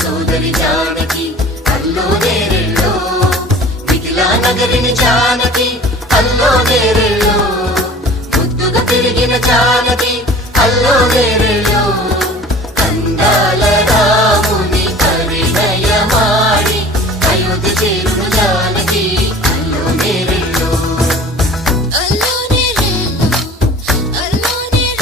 సోదరి జానకి అల్లో నేరెళ్ళో మిథిలా నగరిని జానకి అల్లో నేరెళ్ళో ముద్దుగా పెరిగిన జానకి అల్లో నేరెళ్ళో